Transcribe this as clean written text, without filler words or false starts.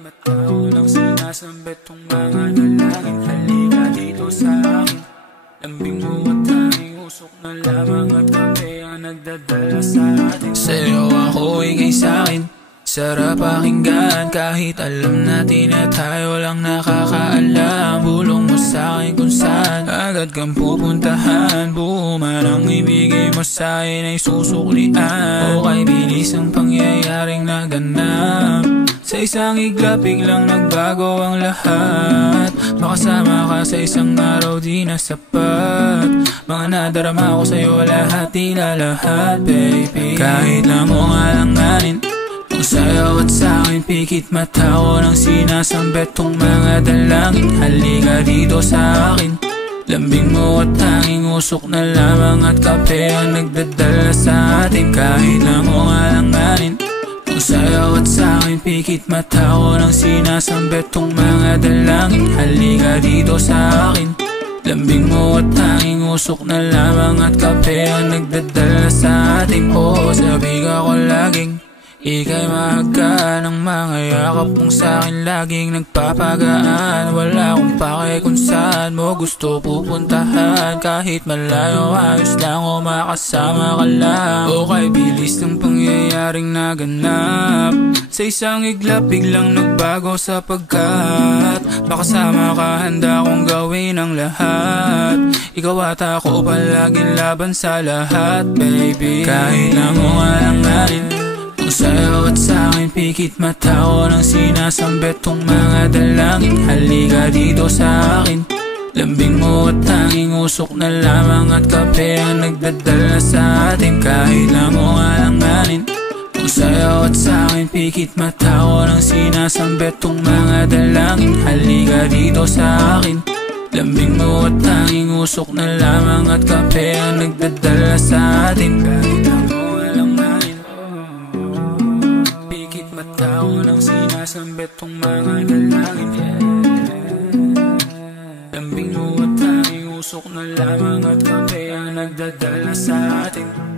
matao ng sinasambit tong mga dalangin. Halika dito sa akin, lambing mo at tanging usok na lamang at kape ang nagdadala sa atin. Sa'yo ako, ikay sa'kin, sarap pakinggan. Kahit alam natin na tayo lang nakakaalam. Bulong mo sa'kin kung saan agad kang pupuntahan. Buo man ang ibigay mo sa'kin ay susuklian. O kay bilis ang pangyayaring naganap. Sa isang iglap biglang nagbago ang lahat. Makasama ka sa isang araw di na sapat. Mga nadarama ko sa'yo lahat, tila lahat baby. Kahit lang mo alanganin kung sa'yo at sa'kin, pikit mata ko nang sinasambit tong mga dalangin. Halika dito sa akin, lambing mo at tanging usok na lamang at kape ang nagdadala sa atin. Kahit lang mo alanganin kung sa'yo at sa'kin, pikit mata ko nang sinasambit tong mga dalangin. Halika dito sa akin, lambing mo at tanging usok na lamang at kape ang nagdadala sa atin. Oo, sabi ka ko laging ika'y mahagkan ng mga yakap mong sa'kin laging nagpapagaan. Wala akong pake kung saan mo gusto pupuntahan. Kahit malayo, ayos lang o makasama ka lang. O kay bilis ng pangyayaring naganap. Sa isang iglap biglang nagbago sapagkat makasama ka, handa kong gawin ang lahat. Ikaw at ako palaging laban sa lahat baby. Kahit na mo alanganin kung sa'yo at sa'kin, pikit mata ko nang sinasambit tong mga dalangin. Halika dito sa akin, lambing mo at tanging usok na lamang at kape ang nagdadala sa atin. Kahit na mo alanganin kung sa'yo at sa'kin, pikit mata ko nang sinasambit tong mga dalangin. Halika dito sa akin, lambing mo at tanging usok na lamang at kape ang nagdadala sa atin. Kahit na mo alanganin, pikit mata ko nang sinasambit tong mga dalangin. Lambing mo at tanging usok na lamang at kape ang nagdadala sa atin.